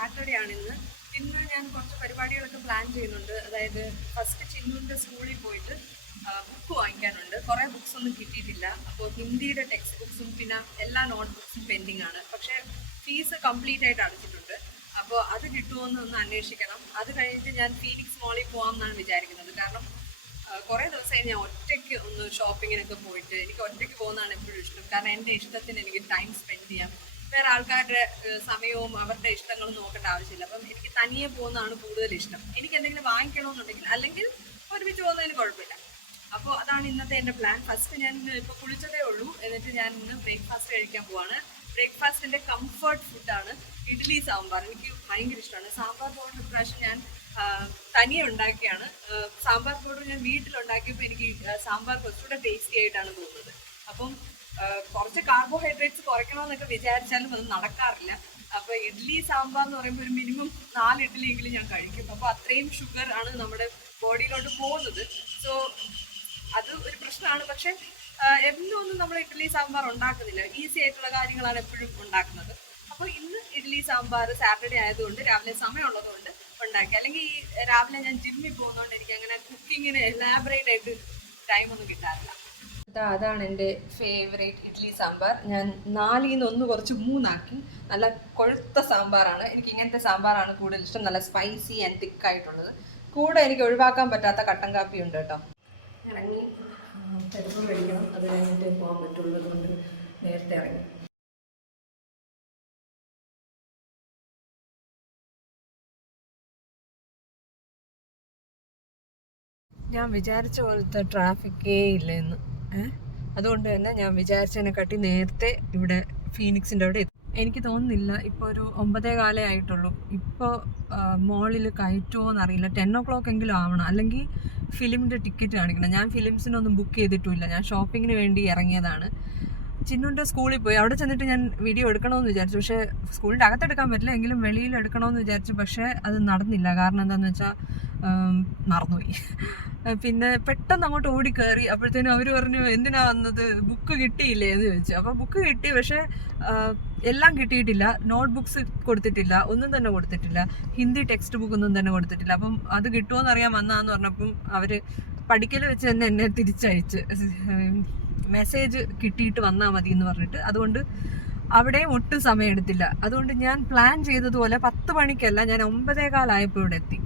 Saturday ആണ് ഇന്ന് ഇന്ന് ഞാൻ കുറച്ച് പരിപാടികളൊക്കെ പ്ലാൻ ചെയ്യുന്നുണ്ട്. അതായത് ഫസ്റ്റ് ചിന്നുവിന്റെ സ്കൂളിൽ പോയിട്ട് ബുക്ക് വാങ്ങിക്കാനുണ്ട്. കുറേ ബുക്സ് ഒന്നും കിട്ടിയിട്ടില്ല. അപ്പോൾ ഹിന്ദിയുടെ ടെക്സ്റ്റ് ബുക്സും പിന്നെ എല്ലാ നോട്ട് ബുക്സും പെൻഡിങ് ആണ്. പക്ഷേ ഫീസ് കംപ്ലീറ്റ് ആയിട്ട് അടച്ചിട്ടുണ്ട്. അപ്പോൾ അത് കിട്ടുമോ എന്ന് ഒന്ന് അന്വേഷിക്കണം. അത് കഴിഞ്ഞിട്ട് ഞാൻ ഫീനിക്സ് മോളിൽ പോകാം എന്നാണ് വിചാരിക്കുന്നത്. കാരണം കുറേ ദിവസമായി ഞാൻ ഒറ്റയ്ക്ക് ഒന്ന് ഷോപ്പിങ്ങിനൊക്കെ പോയിട്ട് എനിക്ക് ഒറ്റയ്ക്ക് പോകുന്നതാണ് എപ്പോഴും ഇഷ്ടം. കാരണം എന്റെ ഇഷ്ടത്തിന് എനിക്ക് ടൈം സ്പെൻഡ് ചെയ്യാം വേറെ ആൾക്കാരുടെ സമയവും അവരുടെ ഇഷ്ടങ്ങളും നോക്കേണ്ട ആവശ്യമില്ല. അപ്പം എനിക്ക് തനിയെ പോകുന്നതാണ് കൂടുതൽ ഇഷ്ടം. എനിക്ക് എന്തെങ്കിലും വാങ്ങിക്കണമെന്നുണ്ടെങ്കിൽ അല്ലെങ്കിൽ ഒരുമിച്ച് പോകുന്നതിന് കുഴപ്പമില്ല. അപ്പോൾ അതാണ് ഇന്നത്തെ എന്റെ പ്ലാൻ ഫസ്റ്റ് ഞാൻ ഇപ്പോൾ കുളിച്ചതേ ഉള്ളൂ. എന്നിട്ട് ഞാൻ ഇന്ന് ബ്രേക്ക്ഫാസ്റ്റ് കഴിക്കാൻ പോവാണ്. ബ്രേക്ക്ഫാസ്റ്റിന്റെ കംഫർട്ട് ഫുഡാണ് ഇഡ്ഡലി സാമ്പാർ. എനിക്ക് ഭയങ്കര ഇഷ്ടമാണ്. സാമ്പാർ പൗഡർ പ്രാവശ്യം ഞാൻ തനിയെ ഉണ്ടാക്കിയാണ്. സാമ്പാർ പൗഡർ ഞാൻ വീട്ടിലുണ്ടാക്കിയപ്പോൾ എനിക്ക് സാമ്പാർ കുറച്ചുകൂടെ ടേസ്റ്റി ആയിട്ടാണ് തോന്നുന്നത്. അപ്പം കുറച്ച് കാർബോഹൈഡ്രേറ്റ്സ് കുറയ്ക്കണമെന്നൊക്കെ വിചാരിച്ചാലും അത് നടക്കാറില്ല. അപ്പൊ ഇഡ്ഡലി സാമ്പാർ എന്ന് പറയുമ്പോൾ ഒരു മിനിമം നാല് ഇഡ്ഡലിയെങ്കിലും ഞാൻ കഴിക്കും. അപ്പൊ അത്രയും ഷുഗർ ആണ് നമ്മുടെ ബോഡിയിലോട്ട് പോകുന്നത്. സോ അത് ഒരു പ്രശ്നമാണ്. പക്ഷെ എന്നും ഒന്നും നമ്മൾ ഇഡ്ഡലി സാമ്പാർ ഉണ്ടാക്കുന്നില്ല. ഈസി ആയിട്ടുള്ള കാര്യങ്ങളാണ് എപ്പോഴും ഉണ്ടാക്കുന്നത്. അപ്പോൾ ഇന്ന് ഇഡ്ഡലി സാമ്പാർ സാറ്റർഡേ ആയതുകൊണ്ട് രാവിലെ സമയമുള്ളതുകൊണ്ട് ഉണ്ടാക്കി. അല്ലെങ്കിൽ ഈ രാവിലെ ഞാൻ ജിമ്മിൽ പോകുന്നതുകൊണ്ട് എനിക്ക് അങ്ങനെ കുക്കിങ്ങിന് എലാബറേറ്റ് ആയിട്ട് ടൈമൊന്നും കിട്ടാറില്ല. അതാണ് എന്റെ ഫേവറേറ്റ് ഇഡ്ഡലി സാമ്പാർ. ഞാൻ നാലിൽ നിന്ന് ഒന്ന് കുറച്ച് മൂന്നാക്കി. നല്ല കൊഴുത്ത സാമ്പാറാണ്. എനിക്ക് ഇങ്ങനത്തെ സാമ്പാറാണ് കൂടുതൽ ഇഷ്ടം. നല്ല സ്പൈസി ആൻഡ് തിക്ക് ആയിട്ടുള്ളത്. കൂടെ എനിക്ക് ഒഴിവാക്കാൻ പറ്റാത്ത കട്ടൻ കാപ്പി ഉണ്ട് കേട്ടോ. ഇറങ്ങി. പെട്രോൾ കഴിക്കണം. അത് കഴിഞ്ഞിട്ട് പോകാൻ പറ്റുള്ളത് കൊണ്ട് നേരത്തെ ഇറങ്ങി. ഞാൻ വിചാരിച്ച പോലത്തെ ട്രാഫിക്കേ ഇല്ല ഇന്ന് ഏഹ് അതുകൊണ്ട് തന്നെ ഞാൻ വിചാരിച്ചതിനെക്കാട്ടി നേരത്തെ ഇവിടെ ഫീനിക്സിന്റെ അവിടെ എനിക്ക് തോന്നുന്നില്ല ഇപ്പോൾ ഒരു ഒമ്പതേ കാലേ ആയിട്ടുള്ളൂ. ഇപ്പോൾ മോളിൽ കയറ്റുമോ എന്നറിയില്ല. ടെൻ ഒ ക്ലോക്ക് എങ്കിലും ആവണം. അല്ലെങ്കിൽ ഫിലിമിന്റെ ടിക്കറ്റ് കാണിക്കണം. ഞാൻ ഫിലിംസിനൊന്നും ബുക്ക് ചെയ്തിട്ടില്ല ഞാൻ ഷോപ്പിങ്ങിന് വേണ്ടി ഇറങ്ങിയതാണ്. ചിന്നുന്റെ സ്കൂളിൽ പോയി. അവിടെ ചെന്നിട്ട് ഞാൻ വീഡിയോ എടുക്കണമെന്ന് വിചാരിച്ചു. പക്ഷേ സ്കൂളിന്റെ അകത്തെടുക്കാൻ പറ്റില്ല. എങ്കിലും വെളിയിൽ എടുക്കണമെന്ന് വിചാരിച്ചു. പക്ഷേ അത് നടന്നില്ല. കാരണം എന്താണെന്ന് വെച്ചാൽ മറന്നുപോയി. പിന്നെ പെട്ടെന്ന് അങ്ങോട്ട് ഓടി കയറി അപ്പോഴത്തേനും അവർ പറഞ്ഞു എന്തിനാ വന്നത്? ബുക്ക് കിട്ടിയില്ലേ? എന്ന് ചോദിച്ചു. അപ്പോൾ ബുക്ക് കിട്ടി പക്ഷേ എല്ലാം കിട്ടിയിട്ടില്ല. നോട്ട് ബുക്സ് കൊടുത്തിട്ടില്ല. ഒന്നും തന്നെ കൊടുത്തിട്ടില്ല. ഹിന്ദി ടെക്സ്റ്റ് ബുക്ക് ഒന്നും തന്നെ കൊടുത്തിട്ടില്ല. അപ്പം അത് കിട്ടുമോ എന്നറിയാൻ വന്നാന്ന് പറഞ്ഞപ്പം അവർ പഠിക്കൽ വെച്ച് തന്നെ എന്നെ തിരിച്ചയച്ച്. മെസ്സേജ് കിട്ടിയിട്ട് വന്നാൽ മതി എന്ന് പറഞ്ഞിട്ട്. അതുകൊണ്ട് അവിടെയും ഒട്ടും സമയം എടുത്തില്ല അതുകൊണ്ട് ഞാൻ പ്ലാൻ ചെയ്തതുപോലെ പത്ത് മണിക്കല്ല ഞാൻ ഒമ്പതേകാലായപ്പോൾ ഇവിടെ എത്തി.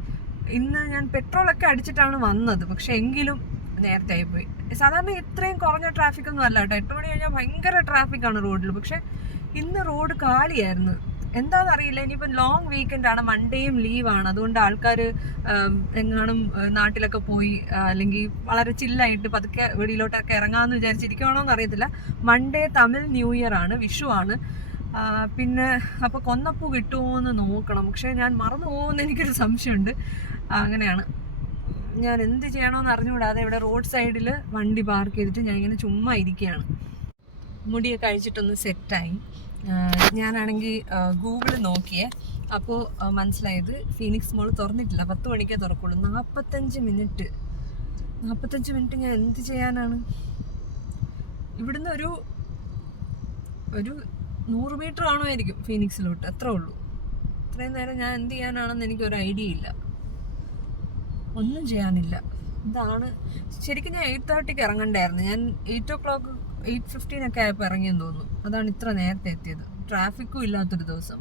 ഇന്ന് ഞാൻ പെട്രോളൊക്കെ അടിച്ചിട്ടാണ് വന്നത്. പക്ഷെ എങ്കിലും നേരത്തെ ആയിപ്പോയി സാധാരണ ഇത്രയും കുറഞ്ഞ ട്രാഫിക് ഒന്നും അല്ല കേട്ടോ. എട്ട് മണി കഴിഞ്ഞാൽ ഭയങ്കര ട്രാഫിക്കാണ് റോഡിൽ പക്ഷെ ഇന്ന് റോഡ് കാലിയായിരുന്നു. എന്താണെന്ന് അറിയില്ല ഇനിയിപ്പം ലോങ് വീക്കെൻഡ് ആണ്. മൺഡേയും ലീവാണ് അതുകൊണ്ട് ആൾക്കാർ എങ്ങാനും നാട്ടിലൊക്കെ പോയി അല്ലെങ്കിൽ വളരെ ചില്ലായിട്ട് പതുക്കെ വെളിയിലോട്ടൊക്കെ ഇറങ്ങാമെന്ന് എന്ന് അറിയത്തില്ല മൺഡേ തമിഴ് ന്യൂ ഇയർ ആണ്. വിഷു ആണ്. പിന്നെ അപ്പോൾ കൊന്നപ്പൂ കിട്ടുമോ എന്ന് നോക്കണം. പക്ഷേ ഞാൻ മറന്നു പോകുമെന്ന് എനിക്കൊരു സംശയമുണ്ട്. അങ്ങനെയാണ്. ഞാൻ എന്ത് ചെയ്യണമെന്ന് അറിഞ്ഞുകൂടാതെ ഇവിടെ റോഡ് സൈഡിൽ വണ്ടി പാർക്ക് ചെയ്തിട്ട് ഞാൻ ഇങ്ങനെ ചുമ്മാ ഇരിക്കുകയാണ് മുടിയൊക്കെ അഴിച്ചിട്ടൊന്ന് സെറ്റായി. ഞാനാണെങ്കിൽ ഗൂഗിൾ നോക്കിയേ. അപ്പോൾ മനസ്സിലായത് ഫീനിക്സ് മോൾ തുറന്നിട്ടില്ല. പത്ത് മണിക്കേ തുറക്കുള്ളൂ. നാൽപ്പത്തഞ്ച് മിനിറ്റ്. നാൽപ്പത്തഞ്ച് മിനിറ്റ് ഞാൻ എന്ത് ചെയ്യാനാണ്? ഇവിടുന്ന് ഒരു ഒരു നൂറ് മീറ്റർ ആണോ ആയിരിക്കും ഫീനിക്സിലോട്ട്. അത്രേ ഉള്ളൂ. ഇത്രയും നേരം ഞാൻ എന്ത് ചെയ്യാനാണെന്ന് എനിക്കൊരു ഐഡിയ ഇല്ല. ഒന്നും ചെയ്യാനില്ല. ഇതാണ്. ശരിക്കും ഞാൻ എയ്റ്റ് തേർട്ടിക്ക് ഇറങ്ങണ്ടായിരുന്നു. ഞാൻ eight o'clock eight fifteen ഒക്കെ ആയപ്പോൾ ഇറങ്ങിയെന്ന് തോന്നുന്നു. അതാണ് ഇത്ര നേരത്തെ എത്തിയത്. ട്രാഫിക്കും ഇല്ലാത്തൊരു ദിവസം.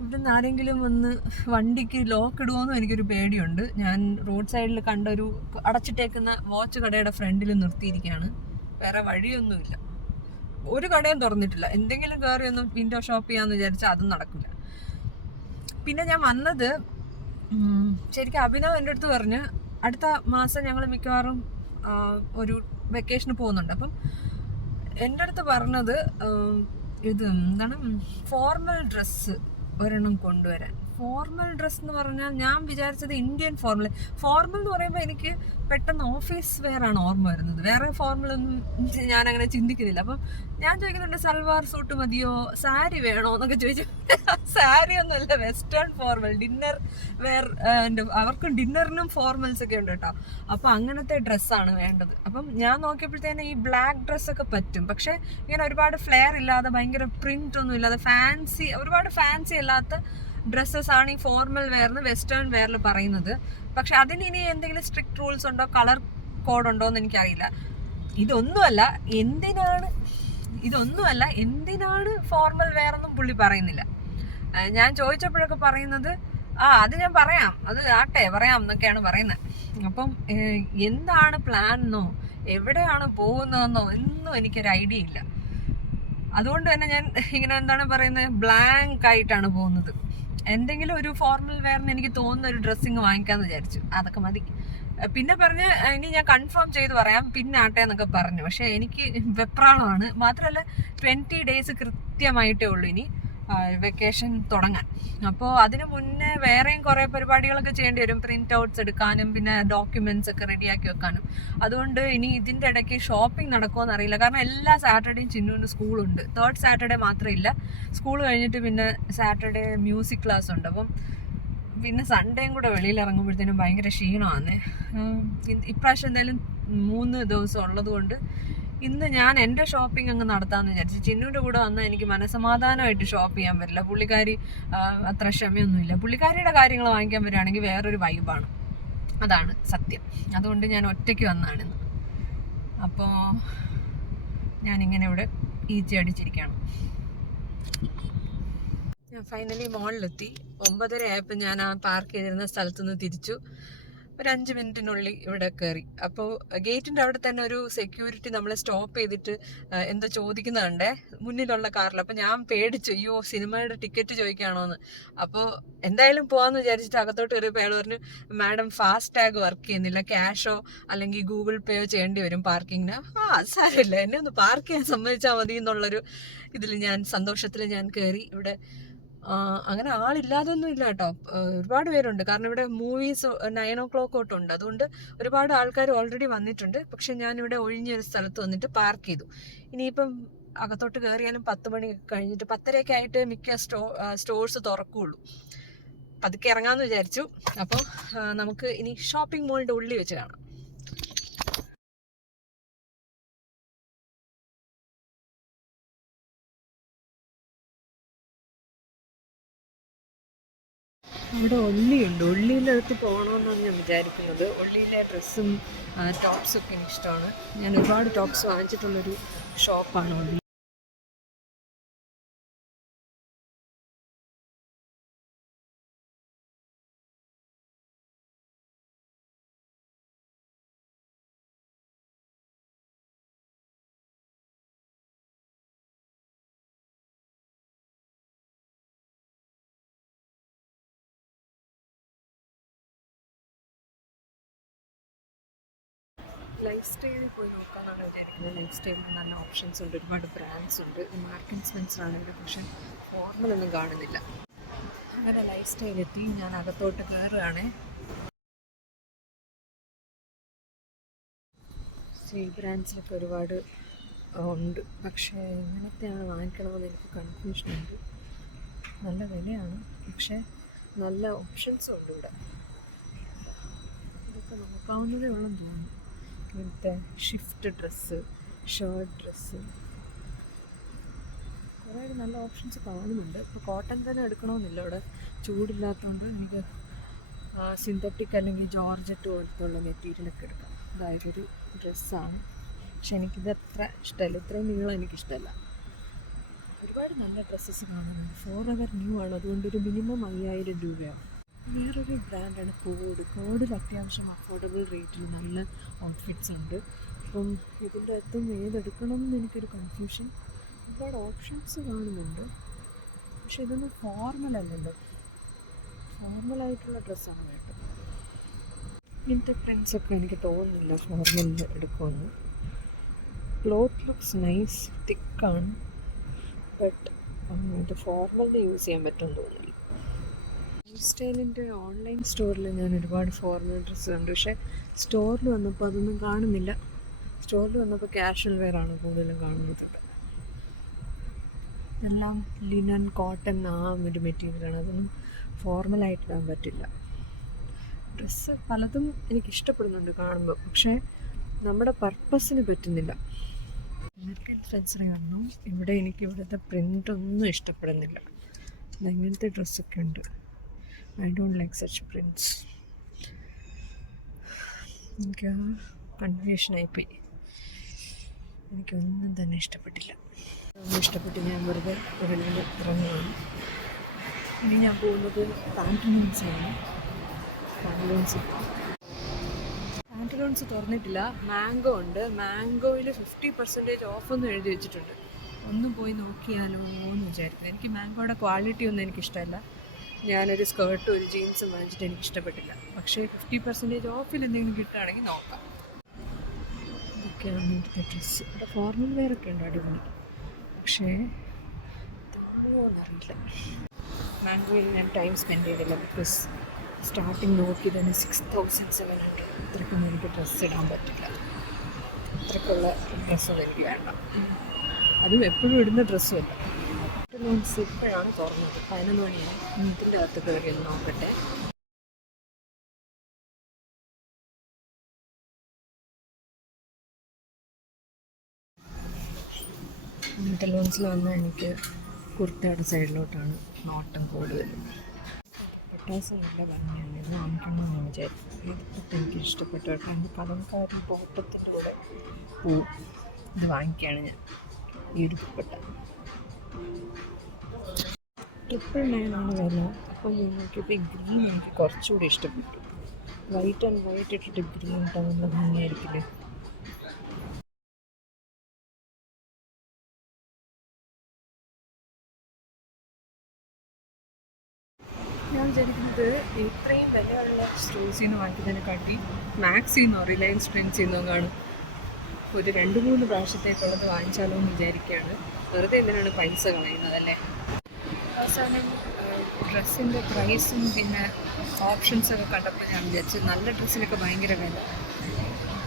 ഇവിടുന്ന് ആരെങ്കിലും ഒന്ന് വണ്ടിക്ക് ലോക്ക് ഇടുമോയെന്ന് എനിക്കൊരു പേടിയുണ്ട്. ഞാൻ റോഡ് സൈഡിൽ കണ്ട ഒരു അടച്ചിട്ടേക്കുന്ന വാച്ച് കടയുടെ ഫ്രണ്ടിൽ നിർത്തിയിരിക്കുകയാണ്. വേറെ വഴിയൊന്നുമില്ല. ഒരു കടയും തുറന്നിട്ടില്ല. എന്തെങ്കിലും കയറി ഒന്ന് വിൻഡോ ഷോപ്പ് ചെയ്യാമെന്ന് വിചാരിച്ചാൽ അതും നടക്കില്ല. പിന്നെ ഞാൻ വന്നത് ശരിക്കും അഭിനവ് എന്റെ അടുത്ത് പറഞ്ഞ് അടുത്ത മാസം ഞങ്ങൾ മിക്കവാറും ഒരു വെക്കേഷന് പോകുന്നുണ്ട്. അപ്പം എന്റെ അടുത്ത് പറഞ്ഞത് ഇത് എന്താണ്? ഫോർമൽ ഡ്രസ്സ് ഒരെണ്ണം കൊണ്ടുവരാൻ. ഫോർമൽ ഡ്രസ്സ് എന്ന് പറഞ്ഞാൽ ഞാൻ വിചാരിച്ചത് ഇന്ത്യൻ ഫോർമൽ ഫോർമൽ എന്ന് പറയുമ്പോൾ എനിക്ക് പെട്ടെന്ന് ഓഫീസ് വെയർ ആണ് ഓർമ്മ വരുന്നത്. വേറെ ഫോർമൽ ഒന്നും ഞാൻ അങ്ങനെ ചിന്തിക്കുന്നില്ല. അപ്പം ഞാൻ ചോദിക്കുന്നുണ്ട് സൽവാർ സൂട്ട് മതിയോ? സാരി വേണോ എന്നൊക്കെ ചോദിച്ചു. സാരി ഒന്നുമല്ല വെസ്റ്റേൺ ഫോർമൽ ഡിന്നർ വെയർ അവർക്കും ഡിന്നറിനും ഫോർമൽസ് ഒക്കെ ഉണ്ട് കേട്ടോ. അപ്പം അങ്ങനത്തെ ഡ്രസ്സാണ് വേണ്ടത്. അപ്പം ഞാൻ നോക്കിയപ്പോഴത്തേന് ഈ ബ്ലാക്ക് ഡ്രസ്സൊക്കെ പറ്റും. പക്ഷേ ഇങ്ങനെ ഒരുപാട് ഫ്ലെയർ ഇല്ലാതെ ഭയങ്കര പ്രിന്റ് ഒന്നും ഇല്ലാതെ ഫാൻസി ഒരുപാട് ഫാൻസി അല്ലാത്ത ഡ്രസ്സസ് ആണ് ഈ ഫോർമൽ വെയർന്ന് വെസ്റ്റേൺ വെയറിൽ പറയുന്നത്. പക്ഷെ അതിന് ഇനി എന്തെങ്കിലും സ്ട്രിക്ട് റൂൾസ് ഉണ്ടോ? കളർ കോഡ് ഉണ്ടോ എന്ന് എനിക്കറിയില്ല. ഇതൊന്നുമല്ല എന്തിനാണ് ഇതൊന്നുമല്ല എന്തിനാണ് ഫോർമൽ വെയർ എന്നും പുള്ളി പറയുന്നില്ല. ഞാൻ ചോദിച്ചപ്പോഴൊക്കെ പറയുന്നത് ആ അത് ഞാൻ പറയാം. അത് ആട്ടെ പറയാം എന്നൊക്കെയാണ് പറയുന്നത്. അപ്പം എന്താണ് പ്ലാൻ എന്നോ എവിടെയാണ് പോകുന്നതെന്നോ ഒന്നും എനിക്കൊരു ഐഡിയ ഇല്ല. അതുകൊണ്ട് തന്നെ ഞാൻ ഇങ്ങനെ എന്താണ് പറയുന്നത് ബ്ലാങ്ക് ആയിട്ടാണ് പോകുന്നത്. എന്തെങ്കിലും ഒരു ഫോർമൽ വെയറിന് എനിക്ക് തോന്നുന്ന ഒരു ഡ്രസ്സിങ് വാങ്ങിക്കാന്ന് വിചാരിച്ചു. അതൊക്കെ മതി. പിന്നെ പറഞ്ഞ് ഇനി ഞാൻ കൺഫേം ചെയ്ത് പറയാം പിന്നാട്ടെ എന്നൊക്കെ പറഞ്ഞു. പക്ഷെ എനിക്ക് വെപ്രാളമാണ്. മാത്രമല്ല ട്വന്റി ഡേയ്സ് കൃത്യമായിട്ടേ ഉള്ളൂ ഇനി. വെക്കേഷൻ തുടങ്ങാൻ. അപ്പോൾ അതിന് മുന്നേ വേറെയും കുറേ പരിപാടികളൊക്കെ ചെയ്യേണ്ടി വരും. പ്രിന്റ് ഔട്ട്സ് എടുക്കാനും പിന്നെ ഡോക്യുമെന്റ്സ് ഒക്കെ റെഡിയാക്കി വെക്കാനും. അതുകൊണ്ട് ഇനി ഇതിന്റെ ഇടയ്ക്ക് ഷോപ്പിംഗ് നടക്കുമോ എന്നറിയില്ല കാരണം എല്ലാ സാറ്റർഡേയും ചിന്നുവിന് സ്കൂളുണ്ട് തേർഡ് സാറ്റർഡേ മാത്രമേ ഇല്ല സ്കൂൾ കഴിഞ്ഞിട്ട് പിന്നെ സാറ്റർഡേ മ്യൂസിക് ക്ലാസ് ഉണ്ട്. അപ്പം പിന്നെ സൺഡേയും കൂടെ വെളിയിൽ ഇറങ്ങുമ്പോഴത്തേനും ഭയങ്കര ക്ഷീണമാണ് ഇപ്രാവശ്യം എന്തായാലും മൂന്ന് ദിവസം ഉള്ളത് കൊണ്ട് ഇന്ന് ഞാൻ എന്റെ ഷോപ്പിംഗ് അങ്ങ് നടത്താമെന്ന് വിചാരിച്ചു. ചിന്നുവിന്റെ കൂടെ വന്നാൽ എനിക്ക് മനസമാധാനമായിട്ട് ഷോപ്പ് ചെയ്യാൻ പറ്റില്ല. പുള്ളിക്കാരി അത്ര ക്ഷമയൊന്നുമില്ല. പുള്ളിക്കാരിയുടെ കാര്യങ്ങൾ വാങ്ങിക്കാൻ വരികയാണെങ്കിൽ വേറൊരു വൈബാണ് അതാണ് സത്യം. അതുകൊണ്ട് ഞാൻ ഒറ്റയ്ക്ക് വന്നാണിന്ന് അപ്പോൾ ഞാനിങ്ങനെ ഇവിടെ ഈച്ച അടിച്ചിരിക്കുകയാണ്. ഞാൻ ഫൈനലി മോളിലെത്തി ഒമ്പതര ആയപ്പോൾ ഞാൻ ആ പാർക്ക് ചെയ്തിരുന്ന സ്ഥലത്തുനിന്ന് തിരിച്ചു. ഒരു അഞ്ച് മിനിറ്റിനുള്ളിൽ ഇവിടെ കയറി അപ്പോൾ ഗേറ്റിന്റെ അവിടെ തന്നെ ഒരു സെക്യൂരിറ്റി നമ്മളെ സ്റ്റോപ്പ് ചെയ്തിട്ട് എന്തോ ചോദിക്കുന്നുണ്ടേ മുന്നിലുള്ള കാറിൽ. അപ്പോൾ ഞാൻ പേടിച്ചു അയ്യോ സിനിമയുടെ ടിക്കറ്റ് ചോദിക്കുകയാണോ എന്ന് അപ്പോൾ എന്തായാലും പോകാമെന്ന് വിചാരിച്ചിട്ട് അകത്തോട്ട് കയറിയപ്പോൾ അയാൾ പറഞ്ഞു മാഡം ഫാസ്റ്റ് ടാഗ് വർക്ക് ചെയ്യുന്നില്ല. ക്യാഷോ അല്ലെങ്കിൽ ഗൂഗിൾ പേയോ ചെയ്യേണ്ടി വരും പാർക്കിങ്ങിന്. ആ സാരമില്ല. എന്നെ ഒന്ന് പാർക്ക് ചെയ്യാൻ സമ്മതിച്ചാൽ മതി എന്നുള്ളൊരു ഇതിൽ ഞാൻ സന്തോഷത്തിൽ ഞാൻ കയറി ഇവിടെ അങ്ങനെ ആളില്ലാതൊന്നും ഇല്ല കേട്ടോ. ഒരുപാട് പേരുണ്ട്. കാരണം ഇവിടെ മൂവീസ് നയൻ ഓ ക്ലോക്ക് തൊട്ടുണ്ട്. അതുകൊണ്ട് ഒരുപാട് ആൾക്കാർ ഓൾറെഡി വന്നിട്ടുണ്ട്. പക്ഷെ ഞാനിവിടെ ഒഴിഞ്ഞൊരു സ്ഥലത്ത് വന്നിട്ട് പാർക്ക് ചെയ്തു. ഇനിയിപ്പം അകത്തോട്ട് കയറിയാലും പത്ത് മണി കഴിഞ്ഞിട്ട് പത്തരയൊക്കെ ആയിട്ട് മിക്ക സ്റ്റോ സ്റ്റോഴ്സ് തുറക്കുകയുള്ളൂ പതുക്കെ ഇറങ്ങാമെന്ന് വിചാരിച്ചു. അപ്പോൾ നമുക്ക് ഇനി ഷോപ്പിംഗ് മോളിന്റെ ഉള്ളിൽ വെച്ച് കാണാം. അവിടെ ഒല്ലിയുണ്ട് ഒള്ളിയിലടുത്ത് പോകണമെന്നാണ് ഞാൻ വിചാരിക്കുന്നത്. ഒള്ളിയിലെ ഡ്രസ്സും ടോപ്സും ഒക്കെ എനിക്ക് ഇഷ്ടമാണ് ഞാൻ ഒരുപാട് ടോപ്സ് വാങ്ങിച്ചിട്ടുള്ളൊരു ഷോപ്പാണ് ഒള്ളി ലൈഫ് സ്റ്റൈലിൽ പോയി നോക്കാമെന്നാണ് വിചാരിക്കുന്നത്. ലൈഫ് സ്റ്റൈലിൽ നല്ല ഓപ്ഷൻസ് ഉണ്ട് ഒരുപാട് ബ്രാൻഡ്സ് ഉണ്ട്. മാർക്കറ്റ് സ്പെൻസർ ആണ് പക്ഷെ ഫോർമൽ ഒന്നും കാണുന്നില്ല. അങ്ങനെ ലൈഫ് സ്റ്റൈൽ എത്തി ഞാൻ അകത്തോട്ട് കയറുകയാണ് സ്റ്റീൽ ബ്രാൻഡ്സിലൊക്കെ ഒരുപാട് ഉണ്ട്. പക്ഷേ എങ്ങനത്തെയാണ് വാങ്ങിക്കണമെന്ന് എനിക്ക് കൺഫ്യൂഷൻ ഉണ്ട്. നല്ല വിലയാണ് പക്ഷേ നല്ല ഓപ്ഷൻസും ഉണ്ട് ഇവിടെ. ഇതൊക്കെ നോക്കാവുന്നതേ ഉള്ളെന്ന് തോന്നുന്നു. ഇങ്ങനത്തെ ഷിഫ്റ്റ് ഡ്രസ്സ് ഷർട്ട് ഡ്രസ്സ് കുറേ നല്ല ഓപ്ഷൻസ് കാണുന്നുണ്ട്. ഇപ്പോൾ കോട്ടൺ തന്നെ എടുക്കണമെന്നില്ല ഇവിടെ. ചൂടില്ലാത്തതുകൊണ്ട് എനിക്ക് സിന്തറ്റിക് അല്ലെങ്കിൽ ജോർജറ്റ് പോലത്തെ ഉള്ള മെറ്റീരിയലൊക്കെ എടുക്കാം. അതായത് ഒരു ഡ്രസ്സാണ് പക്ഷെ എനിക്കിത് അത്ര ഇഷ്ടമല്ല ഇത്രയും നീളം എനിക്കിഷ്ടമല്ല ഒരുപാട് നല്ല ഡ്രസ്സസ് കാണുന്നുണ്ട്. ഫോർ അവർ ന്യൂ ആണ്. അതുകൊണ്ട് ഒരു മിനിമം അയ്യായിരം രൂപയാണ്. വേറൊരു ബ്രാൻഡാണ് കോഡ് കോഡിൽ അത്യാവശ്യം അഫോർഡബിൾ റേറ്റിൽ നല്ല ഔട്ട്ഫിറ്റ്സ് ഉണ്ട്. അപ്പം ഇതിന്റെ അകത്തും ഏതെടുക്കണം എന്ന് എനിക്കൊരു കൺഫ്യൂഷൻ ഒരുപാട് ഓപ്ഷൻസ് കാണുന്നുണ്ട്. പക്ഷെ ഇതൊന്നും ഫോർമൽ അല്ലല്ലോ. ഫോർമലായിട്ടുള്ള ഡ്രസ്സാണ് വേണ്ടത്. ഇങ്ങനത്തെ പ്രിൻസൊക്കെ എനിക്ക് തോന്നുന്നില്ല ഫോർമലിൽ എടുക്കുമെന്ന്. ക്ലോത്ത് ലുക്സ് നൈസ് തിക്കാണ് ബട്ട് ഇത് ഫോർമലിൽ യൂസ് ചെയ്യാൻ പറ്റുമെന്ന് തോന്നുന്നില്ല സ്റ്റൈലിന്റെ ഓൺലൈൻ സ്റ്റോറിൽ ഞാൻ ഒരുപാട് ഫോർമൽ ഡ്രസ്സ് കണ്ടു പക്ഷേ സ്റ്റോറിൽ വന്നപ്പോൾ അതൊന്നും കാണുന്നില്ല. സ്റ്റോറിൽ വന്നപ്പോൾ ക്യാഷ്വൽ വെയർ ആണ് കൂടുതലും കാണുന്നത്. എല്ലാം ലിനൻ കോട്ടൺ ആ ഒരു മെറ്റീരിയലാണ് അതൊന്നും ഫോർമലായിട്ട് ഇടാൻ പറ്റില്ല. ഡ്രസ്സ് പലതും എനിക്ക് ഇഷ്ടപ്പെടുന്നുണ്ട് കാണുമ്പോൾ പക്ഷേ നമ്മുടെ പർപ്പസിന് പറ്റുന്നില്ല. അമേരിക്കൻ ത്രെഡ്സിനെ കാണണം. ഇവിടെ എനിക്ക് ഇവിടുത്തെ പ്രിന്റ് ഒന്നും ഇഷ്ടപ്പെടുന്നില്ല. ഇങ്ങനത്തെ ഡ്രസ്സൊക്കെ ഉണ്ട്? I don't like such prints എനിക്ക് കൺഫ്യൂഷനായിപ്പോയി എനിക്കൊന്നും തന്നെ ഇഷ്ടപ്പെട്ടില്ല. ഒന്നും ഇഷ്ടപ്പെട്ട് ഞാൻ വെറുതെ വെളിയിൽ ഇറങ്ങുകയാണ് ഇനി ഞാൻ പോകുന്നത് പാന്റലൂൺസിലാണ് പാന്റലൂൺസ് പാന്റലൂൺസ് തുറന്നിട്ടില്ല. മാംഗോ ഉണ്ട്. മാംഗോയിൽ ഫിഫ്റ്റി പെർസെന്റേജ് ഓഫ് ഒന്നും എഴുതി വെച്ചിട്ടുണ്ട്. ഒന്നും പോയി നോക്കിയാലോ എന്ന് വിചാരിക്കുന്നു. എനിക്ക് മാംഗോയുടെ ക്വാളിറ്റി ഒന്നും എനിക്കിഷ്ടമല്ല. ഞാനൊരു സ്കേർട്ടും ഒരു ജീൻസും വാങ്ങിച്ചിട്ട് എനിക്ക് ഇഷ്ടപ്പെട്ടില്ല പക്ഷേ ഫിഫ്റ്റി പെർസെന്റേജ് ഓഫിൽ എന്തെങ്കിലും കിട്ടുകയാണെങ്കിൽ നോക്കാം. ഇതൊക്കെയാണ് ഇവിടുത്തെ ഡ്രസ്സ് ഇവിടെ ഫോർമൽ വെയർ ഒക്കെ ഉണ്ട് അടിപൊളി. പക്ഷേ അറിയില്ല. മാംഗോയിൽ ഞാൻ ടൈം സ്പെൻഡ് ചെയ്തില്ല ബിക്കോസ് സ്റ്റാർട്ടിങ് നോക്കി തന്നെ സിക്സ് തൗസൻഡ് സെവൻ ഹൺഡ്രഡ് അത്രയ്ക്കൊന്നും എനിക്ക് ഡ്രസ്സ് ഇടാൻ പറ്റില്ല. അത്രയ്ക്കുള്ള ഡ്രസ്സൊന്നും എനിക്ക് വേണ്ട. അതും എപ്പോഴും ഇടുന്ന ഡ്രസ്സും ലോൺസ് ഇപ്പോഴാണ് തുറന്നത്. പതിനൊന്ന് മണിയായി. ഇതിന്റെ അകത്ത് കയറി ഒന്ന് നോക്കട്ടെ. ൂൺസിൽ വന്ന എനിക്ക് കുർത്തയുടെ സൈഡിലോട്ടാണ് നോട്ടം കൂടുതൽ പട്ടാസ് നല്ല ഭംഗിയാണ്. ഇത് വാങ്ങിക്കണമെന്ന് ഞാൻ വിചാരിച്ചു ഇതിപ്പോൾ എനിക്ക് ഇഷ്ടപ്പെട്ടു. കേട്ടോ. എന്റെ പലങ്കാരൻ തോട്ടത്തിന്റെ കൂടെ പോവും ഇത് വാങ്ങിക്കുകയാണ് ഞാൻ. ഈ ഒരു ദുപ്പട്ട ട്രിപ്പിൾ നയൻ ആണ് വില അപ്പോൾ ഞങ്ങൾക്കിപ്പോൾ ഗ്രീൻ എനിക്ക് കുറച്ചുകൂടി ഇഷ്ടപ്പെട്ടു. വൈറ്റ് ആൻഡ് വൈറ്റ് ഇട്ടിട്ട് ഗ്രീൻ നല്ല ഭംഗിയായിരിക്കില്ലേ ഞാൻ വിചാരിക്കുന്നത് ഇത്രയും വിലയുള്ള സ്റ്റോഴ്സിൽ നിന്ന് വാങ്ങിക്കുന്നതിനെക്കാട്ടി മാക്സിൽ നിന്നോ റിലയൻസ് ട്രെൻഡ്സിൽ നിന്നോ കാണും. ഒരു രണ്ട് മൂന്ന് പ്രാവശ്യത്തേക്കുള്ളത് വാങ്ങിച്ചാലോ എന്ന് വിചാരിക്കുകയാണ് വെറുതെ എന്തിനാണ് പൈസ കളയുന്നത് അല്ലേ? അവസാനം ഡ്രസ്സിന്റെ പ്രൈസും പിന്നെ ഓപ്ഷൻസൊക്കെ കണ്ടപ്പോൾ ഞാൻ വിചാരിച്ചു നല്ല ഡ്രസ്സിനൊക്കെ ഭയങ്കര വില.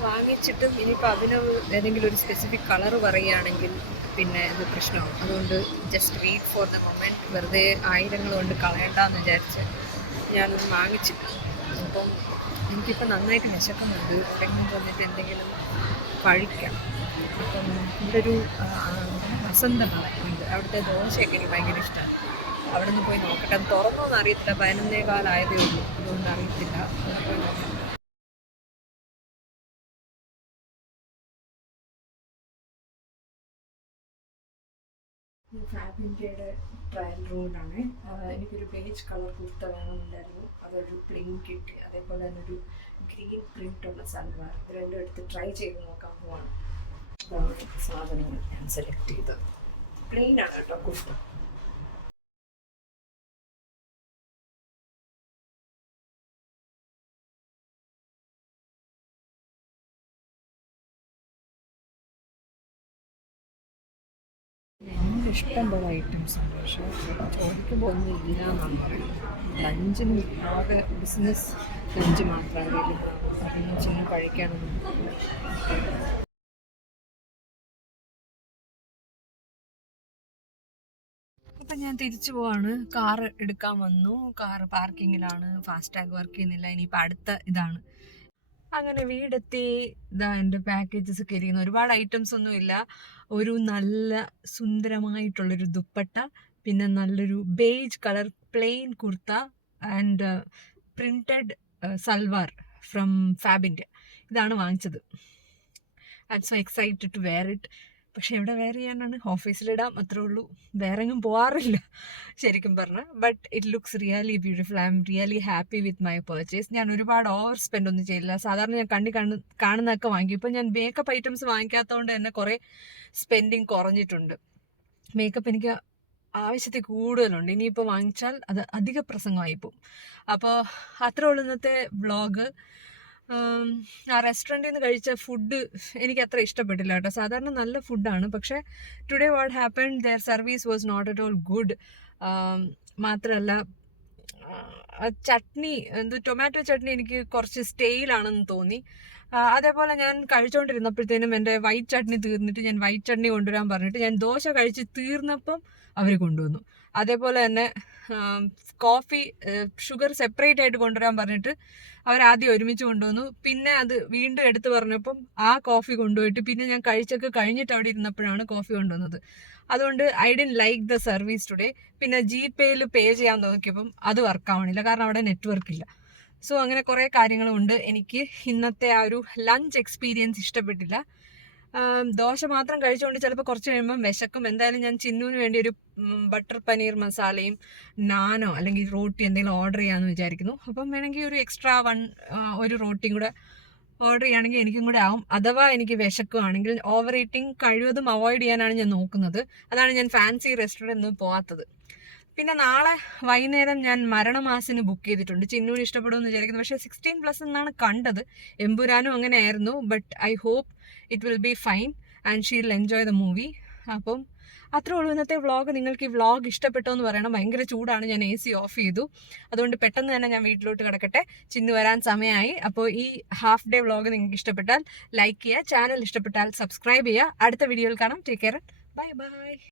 വാങ്ങിച്ചിട്ടും ഇനിയിപ്പോൾ അഭിനവ് ഏതെങ്കിലും ഒരു സ്പെസിഫിക് കളർ പറയുകയാണെങ്കിൽ പിന്നെ ഇത് പ്രശ്നമാവും. അതുകൊണ്ട് just wait for the moment വെറുതെ ആയിരങ്ങൾ കൊണ്ട് കളയണ്ടെന്ന് വിചാരിച്ച് ഞാനത് വാങ്ങിച്ചില്ല അപ്പം എനിക്കിപ്പോൾ നന്നായിട്ട് വിശക്കുന്നുണ്ട്. എവിടെയെങ്കിലും വന്നിട്ട് എന്തെങ്കിലും കഴിക്കാം. അപ്പം ഇവിടെ ഒരു ഉണ്ട്. അവിടുത്തെ ദോശയൊക്കെ എനിക്ക് ഭയങ്കര ഇഷ്ടമാണ് അവിടെ നിന്ന് പോയി നോക്കട്ടെ. തുറന്നോ എന്ന് അറിയത്തില്ല. പതിനൊന്നേ കാലമായതേ ഉള്ളൂ. അതുകൊണ്ട് അറിയത്തില്ല. പോയി നോക്കാം ഫാബിന്റെയുടെ ട്രയൽ റൂമിലാണ് എനിക്കൊരു ബേജ് കളർ കുർത്ത വേണമെന്നുണ്ടായിരുന്നു. അതൊരു പ്ലെയിൻ കിട്ടി അതേപോലെ തന്നെ ഒരു ഗ്രീൻ പ്രിന്റ് ഉള്ള സൽവാർ രണ്ടും എടുത്ത് ട്രൈ ചെയ്ത് നോക്കാൻ പോവാണ്. സാധനങ്ങൾ ഞാൻ സെലക്ട് ചെയ്തത്. പ്ലെയിൻ ആണ് കേട്ടോ കുർത്ത. എനിക്ക് ഇഷ്ടം ഐറ്റംസ് ഉണ്ട് പക്ഷേ ചോദിക്കുമ്പോൾ ഒന്നും ഇല്ല എന്നാണ് പറയുന്നത്. ലഞ്ചിന് ആകെ ബിസിനസ് ലഞ്ച് മാത്രം അതിന് വെച്ചൊന്നും കഴിക്കാനൊന്നും. അപ്പം ഞാൻ തിരിച്ചു പോവാണ്. കാർ എടുക്കാൻ വന്നു. കാർ പാർക്കിങ്ങിലാണ്. ഫാസ്ടാഗ് വർക്ക് ചെയ്യുന്നില്ല. ഇനിയിപ്പോൾ അടുത്ത ഇതാണ്. അങ്ങനെ വീടെത്തി. ഇതാ എന്റെ പാക്കേജസ് ഒക്കെ ഇരിക്കുന്നു. ഒരുപാട് ഐറ്റംസ് ഒന്നും ഇല്ല ഒരു നല്ല സുന്ദരമായിട്ടുള്ളൊരു ദുപ്പട്ട പിന്നെ നല്ലൊരു beige colour plain kurta and printed salwar from ഫാബിന്റെ ഇതാണ് വാങ്ങിച്ചത്. I so excited to wear it പക്ഷെ ഇവിടെ വേറെ ചെയ്യാനാണ് ഓഫീസിലിടാം അത്രേ ഉള്ളൂ. വേറെ എങ്ങും പോകാറില്ല ശരിക്കും പറഞ്ഞാൽ but it looks really beautiful I am really happy with my purchase ഞാൻ ഒരുപാട് ഓവർ സ്പെൻഡ് ഒന്നും ചെയ്യില്ല സാധാരണ ഞാൻ കണ്ണി കണ്ണ് കാണുന്നതൊക്കെ വാങ്ങി ഇപ്പം ഞാൻ മേക്കപ്പ് ഐറ്റംസ് വാങ്ങിക്കാത്തതുകൊണ്ട് തന്നെ കുറേ സ്പെൻഡിങ് കുറഞ്ഞിട്ടുണ്ട്. മേക്കപ്പ് എനിക്ക് ആവശ്യത്തിൽ കൂടുതലുണ്ട്. ഇനിയിപ്പോൾ വാങ്ങിച്ചാൽ അത് അധിക പ്രസംഗമായി പോകും. അപ്പോൾ അത്രേ ഉള്ളു ഇന്നത്തെ വ്ളോഗ് ആ റെസ്റ്റോറന്റിൽ നിന്ന് കഴിച്ച ഫുഡ് എനിക്ക് അത്ര ഇഷ്ടപ്പെട്ടില്ല കേട്ടോ. സാധാരണ നല്ല ഫുഡാണ്. പക്ഷേ today what happen there service was not at all good മാത്രമല്ല ചട്നി എന്ത് ടൊമാറ്റോ ചട്നി എനിക്ക് കുറച്ച് സ്റ്റെയിലാണെന്ന് തോന്നി. അതേപോലെ ഞാൻ കഴിച്ചുകൊണ്ടിരുന്നപ്പോഴത്തേനും എന്റെ വൈറ്റ് ചട്നി തീർന്നിട്ട് ഞാൻ വൈറ്റ് ചട്നി കൊണ്ടുവരാൻ പറഞ്ഞിട്ട് ഞാൻ ദോശ കഴിച്ച് തീർന്നപ്പം അവർ കൊണ്ടുവന്നു. അതേപോലെ തന്നെ കോഫി ഷുഗർ സെപ്പറേറ്റ് ആയിട്ട് കൊണ്ടുവരാൻ പറഞ്ഞിട്ട് അവർ ആദ്യം ഒരുമിച്ച് കൊണ്ടുവന്നു. പിന്നെ അത് വീണ്ടും എടുത്തു പറഞ്ഞപ്പം ആ കോഫി കൊണ്ടുപോയിട്ട് പിന്നെ ഞാൻ കഴിച്ചൊക്കെ കഴിഞ്ഞിട്ട് അവിടെ ഇരുന്നപ്പോഴാണ് കോഫി കൊണ്ടുവന്നത്. അതുകൊണ്ട് I din like the service today പിന്നെ ജി പേയിൽ പേ ചെയ്യാൻ നോക്കിയപ്പം അത് വർക്ക് ആവണില്ല. കാരണം അവിടെ നെറ്റ്വർക്ക് ഇല്ല. സോ അങ്ങനെ കുറേ കാര്യങ്ങളുണ്ട്. എനിക്ക് ഇന്നത്തെ ആ ഒരു ലഞ്ച് എക്സ്പീരിയൻസ് ഇഷ്ടപ്പെട്ടില്ല. ദോശ മാത്രം കഴിച്ചുകൊണ്ട് ചിലപ്പോൾ കുറച്ച് കഴിയുമ്പോൾ വിശക്കും. എന്തായാലും ഞാൻ ചിന്നുവിന് വേണ്ടി ഒരു ബട്ടർ പനീർ മസാലയും നാനോ അല്ലെങ്കിൽ റോട്ടി എന്തെങ്കിലും ഓർഡർ ചെയ്യാമെന്ന് വിചാരിക്കുന്നു. അപ്പം വേണമെങ്കിൽ ഒരു എക്സ്ട്രാ വൺ ഒരു റോട്ടിയും കൂടെ ഓർഡർ ചെയ്യുകയാണെങ്കിൽ എനിക്കും കൂടെ ആവും. അഥവാ എനിക്ക് വിശക്കുകയാണെങ്കിൽ ഓവർ ഈറ്റിംഗ് കഴിവതും അവോയ്ഡ് ചെയ്യാനാണ് ഞാൻ നോക്കുന്നത്. അതാണ് ഞാൻ ഫാൻസി റെസ്റ്റോറന്റ് ഒന്നും പോകാത്തത് പിന്നെ നാളെ വൈകുന്നേരം ഞാൻ മരണമാസിന് ബുക്ക് ചെയ്തിട്ടുണ്ട്. ചിന്നൂര് ഇഷ്ടപ്പെടുമെന്ന് വിചാരിക്കുന്നു. പക്ഷേ സിക്സ്റ്റീൻ പ്ലസ് എന്നാണ് കണ്ടത്. എമ്പുരാനും അങ്ങനെയായിരുന്നു. But I hope it will be fine and she will enjoy the movie അപ്പം അത്രേ ഉള്ളൂ ഇന്നത്തെ വ്ളോഗ് നിങ്ങൾക്ക് ഈ വ്ളോഗ് ഇഷ്ടപ്പെട്ടോ എന്ന് പറയണം. ഭയങ്കര ചൂടാണ്. ഞാൻ എ സി ഓഫ് ചെയ്തു. അതുകൊണ്ട് പെട്ടെന്ന് തന്നെ ഞാൻ വീട്ടിലോട്ട് കിടക്കട്ടെ. ചിന്നു വരാൻ സമയമായി. അപ്പോൾ ഈ ഹാഫ് ഡേ വ്ളോഗ് നിങ്ങൾക്ക് ഇഷ്ടപ്പെട്ടാൽ ലൈക്ക് ചെയ്യുക. ചാനൽ ഇഷ്ടപ്പെട്ടാൽ സബ്സ്ക്രൈബ് ചെയ്യുക. അടുത്ത വീഡിയോയിൽ കാണാം. Take care bye bye